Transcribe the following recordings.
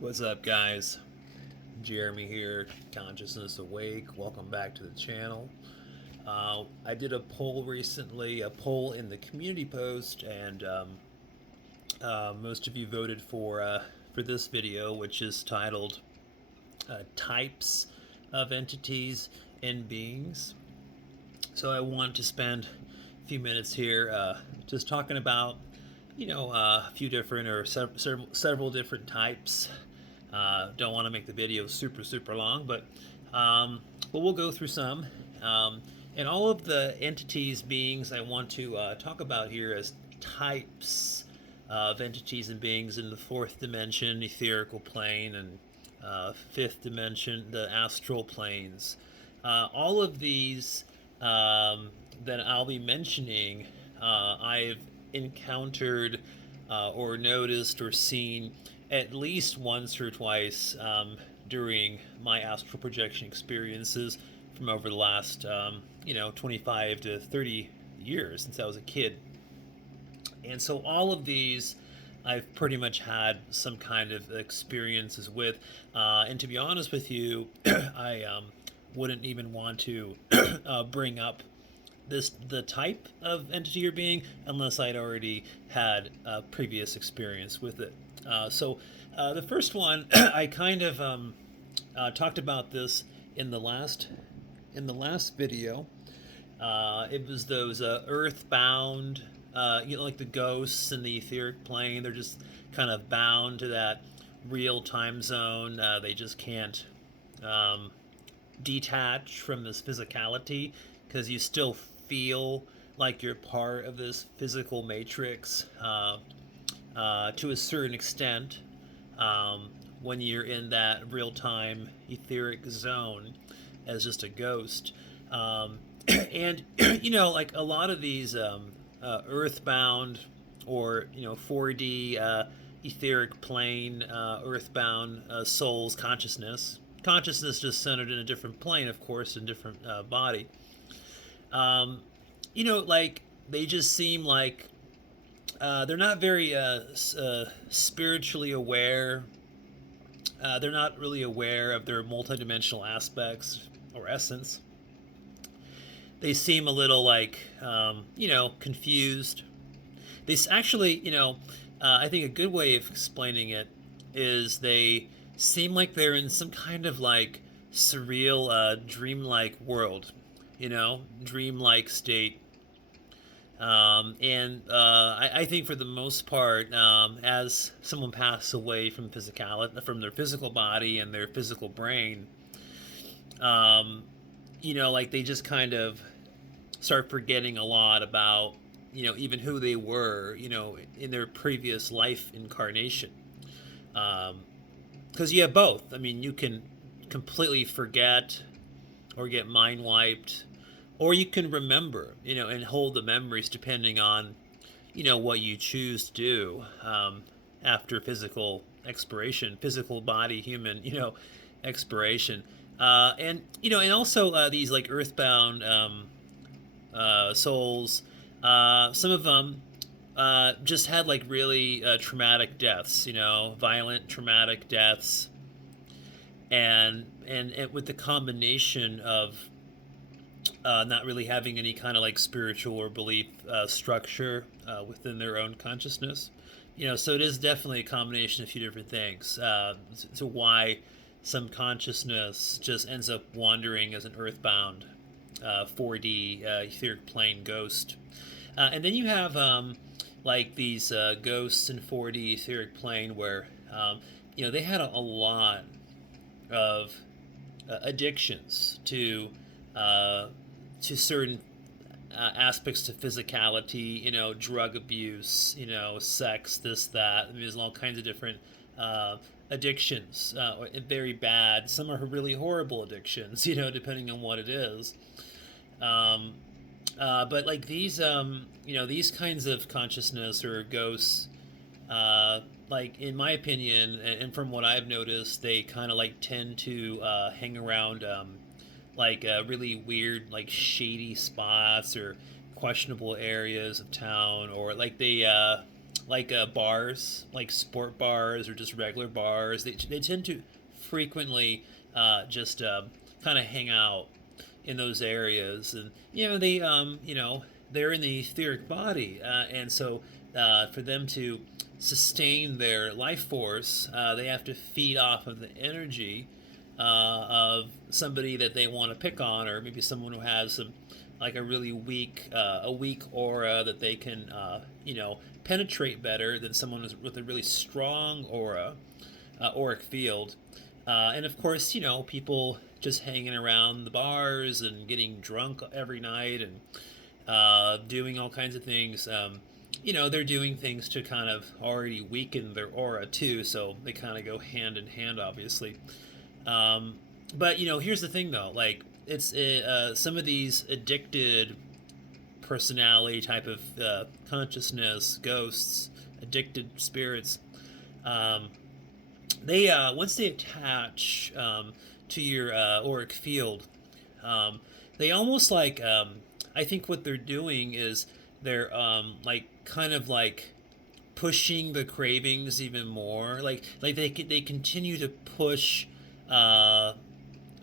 What's up, guys? Jeremy here, Consciousness Awake. Welcome back to the channel. I did a poll recently, a poll in the community post, and most of you voted for this video, which is titled "Types of Entities and Beings." So I want to spend a few minutes here just talking about, a few different or several different types. Don't want to make the video super long, but we'll go through some. And all of the entities, beings I want to talk about here as types of entities and beings in the fourth dimension, etherical plane, and fifth dimension, the astral planes. All of these that I'll be mentioning, I've encountered or noticed or seen at least once or twice during my astral projection experiences from over the last 25 to 30 years since I was a kid. And so all of these I've pretty much had some kind of experiences with. And to be honest with you, I wouldn't even want to bring up the type of entity or being unless I'd already had a previous experience with it. So the first one, I kind of talked about this in the last video. It was those earthbound, like the ghosts in the etheric plane. They're just kind of bound to that real time zone. They just can't detach from this physicality because you still feel like you're part of this physical matrix to a certain extent when you're in that real-time etheric zone as just a ghost. And like a lot of these earthbound or 4D etheric plane earthbound souls, consciousness just centered in a different plane, of course, in a different body. Like they just seem like they're not very spiritually aware. They're not really aware of their multidimensional aspects or essence. They seem a little like, confused. They actually, I think a good way of explaining it is they seem like they're in some kind of like surreal, dreamlike world, dreamlike state. I think for the most part, as someone passes away from from their physical body and their physical brain, like they just kind of start forgetting a lot about, even who they were, in their previous life incarnation. Because you have both. I mean, you can completely forget or get mind wiped, or you can remember, and hold the memories depending on, what you choose to do after physical expiration, physical body, human, expiration. And also these like earthbound souls, some of them just had like really traumatic deaths, violent traumatic deaths, and with the combination of not really having any kind of like spiritual or belief structure within their own consciousness. So it is definitely a combination of a few different things to why some consciousness just ends up wandering as an earthbound 4D etheric plane ghost. And then you have like these ghosts in 4D etheric plane where they had a lot of addictions to certain aspects of physicality, drug abuse, sex, this, that. I mean, there's all kinds of different addictions, very bad. Some are really horrible addictions, depending on what it is. But like these, these kinds of consciousness or ghosts, like in my opinion, and from what I've noticed, they kind of like tend to hang around like really weird, like shady spots or questionable areas of town, or like they like bars, like sport bars or just regular bars. They tend to frequently just kind of hang out in those areas, and they're in the etheric body, and so for them to sustain their life force, they have to feed off of the energy of somebody that they want to pick on, or maybe someone who has some like a weak aura that they can penetrate better than someone with a really strong aura, auric field. And of course, people just hanging around the bars and getting drunk every night and doing all kinds of things. They're doing things to kind of already weaken their aura too, so they kind of go hand in hand, obviously. But here's the thing though, like it's some of these addicted personality type of consciousness, ghosts, addicted spirits. They once they attach to your auric field, they almost like I think what they're doing is they're like kind of like pushing the cravings even more. Like they continue to push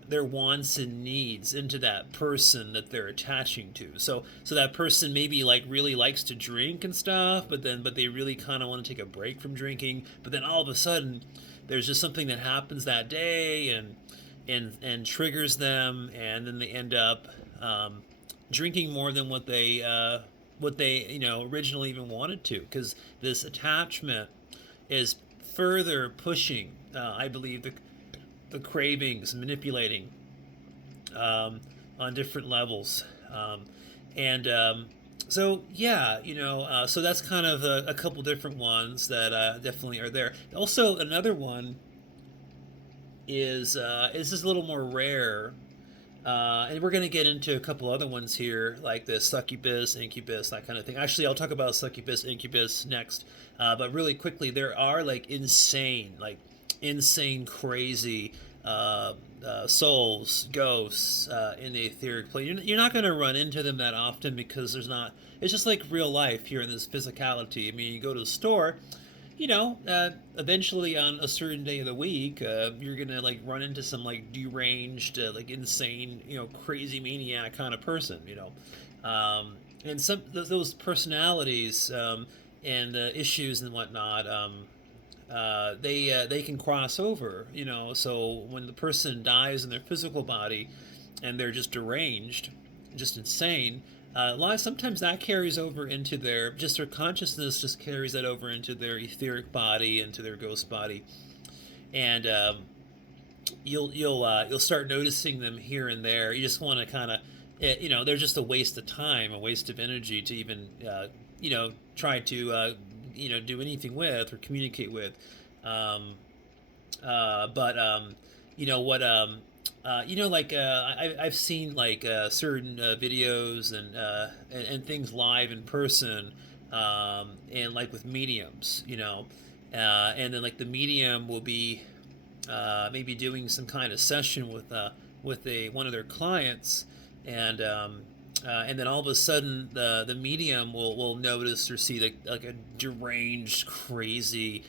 their wants and needs into that person that they're attaching to. So that person maybe like really likes to drink and stuff, but they really kind of want to take a break from drinking. But then all of a sudden, there's just something that happens that day and triggers them, and then they end up drinking more than what they originally even wanted to, because this attachment is further pushing, I believe, the cravings, manipulating on different levels, so yeah, so that's kind of a couple different ones that definitely are there. Also, another one is this is a little more rare, and we're going to get into a couple other ones here, like the succubus, incubus, that kind of thing. Actually, I'll talk about succubus, incubus next, but really quickly, there are like insane, crazy souls, ghosts in the etheric plane. You're not going to run into them that often because it's just like real life here in this physicality. I mean, you go to the store, eventually on a certain day of the week, you're going to like run into some like deranged, like insane, crazy maniac kind of person, and some those personalities and issues and whatnot, they can cross over, so when the person dies in their physical body and they're just deranged, just insane, sometimes that carries over into their consciousness, just carries that over into their etheric body, into their ghost body, and you'll start noticing them here and there. You just want to kind of, they're just a waste of time, a waste of energy to even try to do anything with or communicate with. But I've seen like certain videos and things live in person, and like with mediums, and then like the medium will be maybe doing some kind of session with one of their clients, and then all of a sudden the medium will notice or see like a deranged, crazy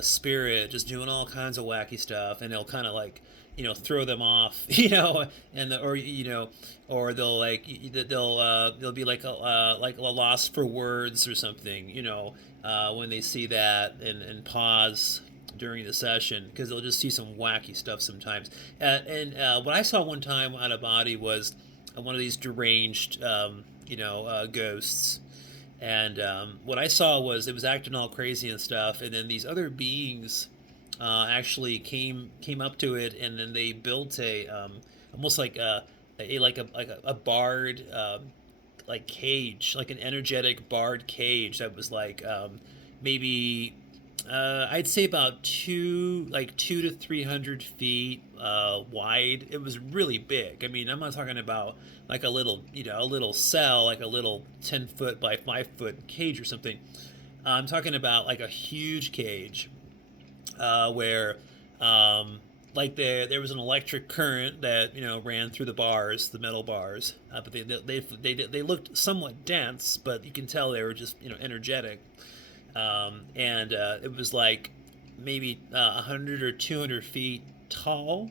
spirit just doing all kinds of wacky stuff, and they'll kind of like throw them off, or they'll like they'll be like a loss for words or something, when they see that, and pause during the session, because they'll just see some wacky stuff sometimes. And what I saw one time out of body was one of these deranged, ghosts. And what I saw was it was acting all crazy and stuff, and then these other beings actually came up to it, and then they built a almost like a barred like cage, like an energetic barred cage that was like maybe I'd say about 200 to 300 feet wide. It was really big. I mean, I'm not talking about like a little cell, like a little 10-foot by 5-foot cage or something. I'm talking about like a huge cage where like there was an electric current that ran through the bars, the metal bars, but they looked somewhat dense, but you can tell they were just energetic. and it was like maybe 100 or 200 feet tall,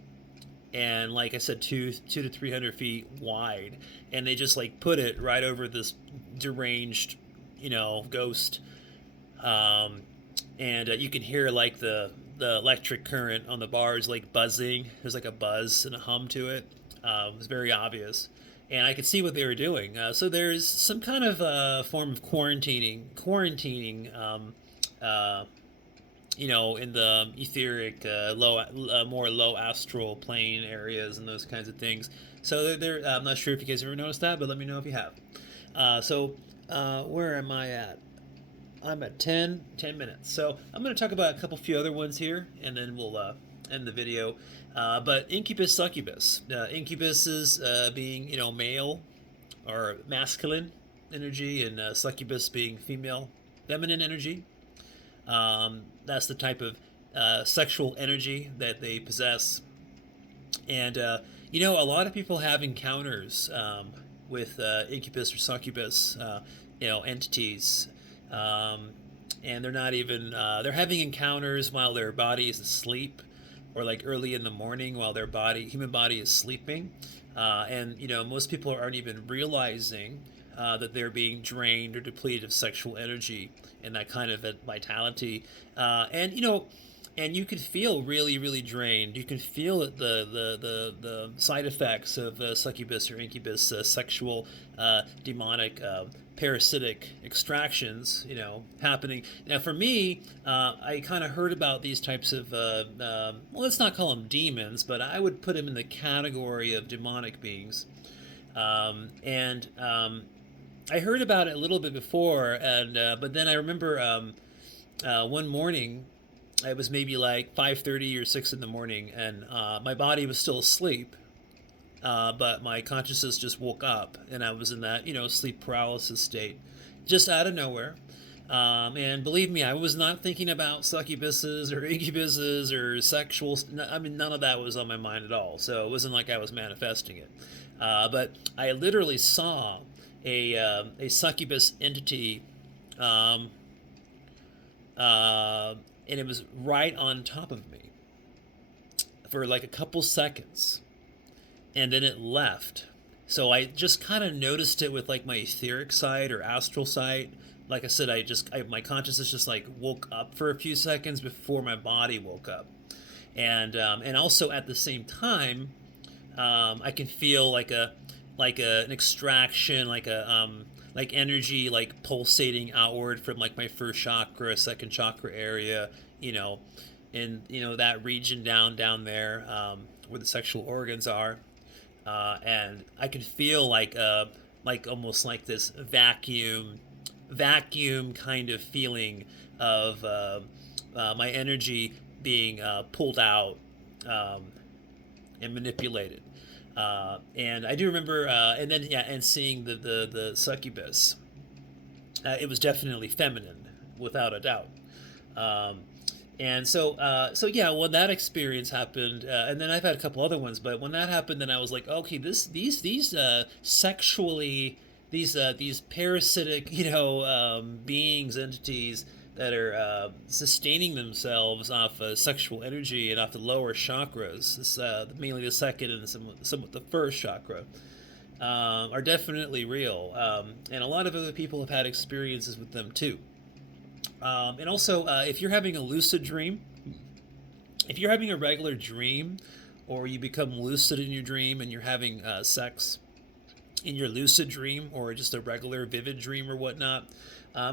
and like I said, two to 300 feet wide, and they just like put it right over this deranged, ghost, um, and you can hear like the electric current on the bars like buzzing. There's like a buzz and a hum to it. It was very obvious, and I could see what they were doing. So there's some kind of form of quarantining. Uh, in the etheric, more low astral plane areas and those kinds of things. So I'm not sure if you guys ever noticed that, but let me know if you have. Where am I at? I'm at 10 minutes. So I'm going to talk about a few other ones here, and then we'll end the video. But incubus, succubus. Incubus is being, male or masculine energy, and succubus being female, feminine energy. That's the type of sexual energy that they possess. And, a lot of people have encounters with incubus or succubus, entities. And they're not even, they're having encounters while their body is asleep, or like early in the morning while their human body is sleeping. And, most people aren't even realizing that they're being drained or depleted of sexual energy and that kind of vitality. And you can feel really, really drained. You can feel the side effects of succubus or incubus sexual, demonic, parasitic extractions, happening. Now, for me, I kind of heard about these types of, well, let's not call them demons, but I would put them in the category of demonic beings. I heard about it a little bit before, but then I remember one morning, it was maybe like 5:30 or 6 in the morning, and my body was still asleep, but my consciousness just woke up, and I was in that sleep paralysis state, just out of nowhere. And believe me, I was not thinking about succubuses or incubuses or sexual. I mean, none of that was on my mind at all. So it wasn't like I was manifesting it. But I literally saw a succubus entity, and it was right on top of me for like a couple seconds, and then it left. So I just kind of noticed it with like my etheric side or astral side. Like I said, my consciousness just like woke up for a few seconds before my body woke up, and also at the same time, I can feel like an extraction, like energy like pulsating outward from like my first chakra, second chakra area, in that region down there, where the sexual organs are, and I can feel like almost like this vacuum kind of feeling of my energy being pulled out, and manipulated. And I do remember, and seeing the succubus. It was definitely feminine, without a doubt. Um, so yeah, when that experience happened, and then I've had a couple other ones, but when that happened, then I was like, okay, these sexually, these parasitic, beings, entities that are sustaining themselves off sexual energy and off the lower chakras, mainly the second and somewhat the first chakra, are definitely real. And a lot of other people have had experiences with them too. And also, if you're having a lucid dream, if you're having a regular dream, or you become lucid in your dream and you're having sex in your lucid dream, or just a regular vivid dream or whatnot,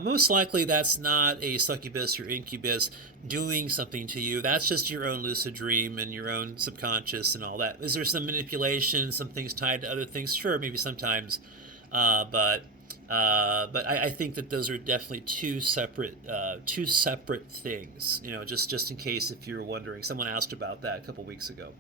most likely that's not a succubus or incubus doing something to you. That's just your own lucid dream and your own subconscious and all that. Is there some manipulation, some things tied to other things? Sure, maybe sometimes, but I think that those are definitely two separate things. Just in case if you're wondering, someone asked about that a couple weeks ago.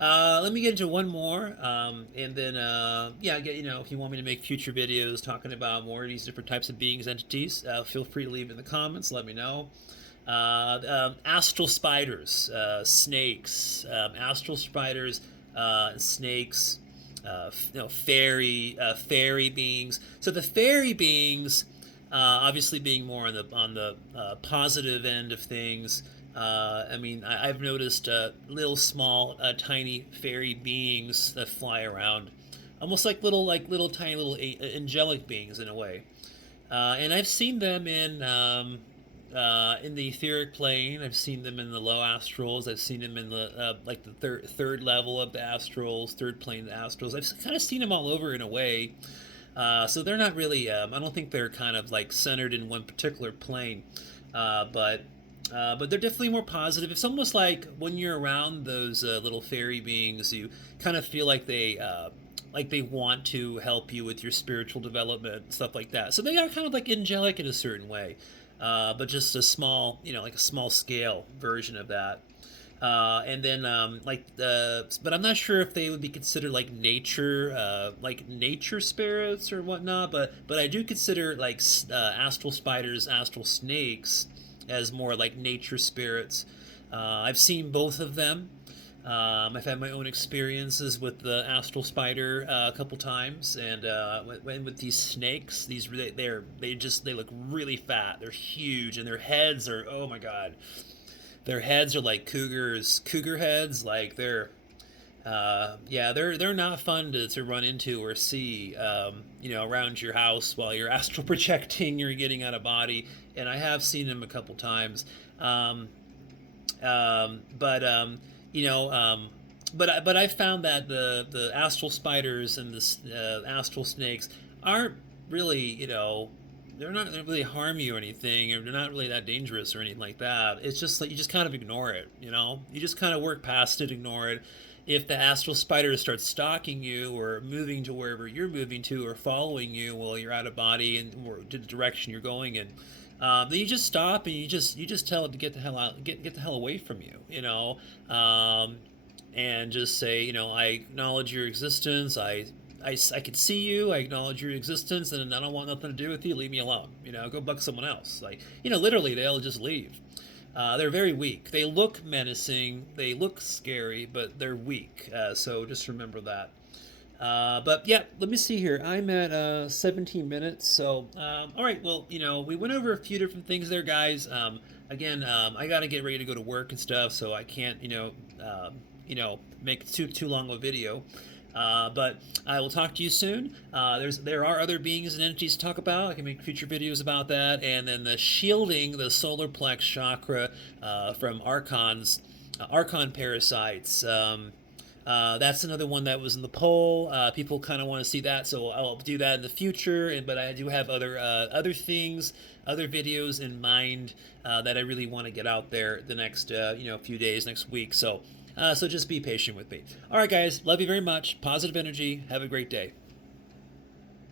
Let me get into one more, and then if you want me to make future videos talking about more of these different types of beings, entities, feel free to leave in the comments. Let me know. Astral spiders, snakes, astral spiders, snakes. Fairy beings. So the fairy beings, Obviously, being more on the positive end of things. I mean, I've noticed little small, tiny fairy beings that fly around, almost like little tiny little angelic beings in a way. And I've seen them in the etheric plane. I've seen them in the low astrals. I've seen them in the like the third level of the astrals, third plane of the astrals. I've kind of seen them all over in a way. So they're not really. I don't think they're kind of like centered in one particular plane, but. But they're definitely more positive. It's almost like when you're around those little fairy beings, you kind of feel like they want to help you with your spiritual development, stuff like that. So they are kind of like angelic in a certain way, but just a small, like a small scale version of that. And then but I'm not sure if they would be considered like nature spirits or whatnot. But I do consider like astral spiders, astral snakes as more like nature spirits. I've seen both of them. I've had my own experiences with the astral spider a couple times, and with these snakes, they look really fat. They're huge, and their heads are, oh my god, their heads are like cougar heads. Like they're not fun to run into or see, around your house while you're astral projecting. You're getting out of body, and I have seen them a couple times. But but I found that the astral spiders and the astral snakes aren't really, they're not going to really harm you or anything, or they're not really that dangerous or anything like that. It's just like you just kind of ignore it, you just kind of work past it, ignore it. If the astral spider starts stalking you or moving to wherever you're moving to or following you while you're out of body and or to the direction you're going in, then you just stop and you just tell it to get the hell out, get the hell away from you, and just say, I acknowledge your existence. I can see you. I acknowledge your existence, and I don't want nothing to do with you. Leave me alone. Go bug someone else. Like, literally, they'll just leave. They're very weak. They look menacing. They look scary, but they're weak. So just remember that. But yeah, let me see here. I'm at 17 minutes. So, all right. Well, we went over a few different things there, guys. Again, I got to get ready to go to work and stuff, so I can't, make too long of a video. But I will talk to you soon. There are other beings and entities to talk about. I can make future videos about that. And then the shielding the solar plex chakra from Archon parasites. That's another one that was in the poll. People kind of want to see that, so I'll do that in the future. But I do have other things, other videos in mind that I really want to get out there the next few days, next week. So just be patient with me. All right, guys, love you very much. Positive energy. Have a great day.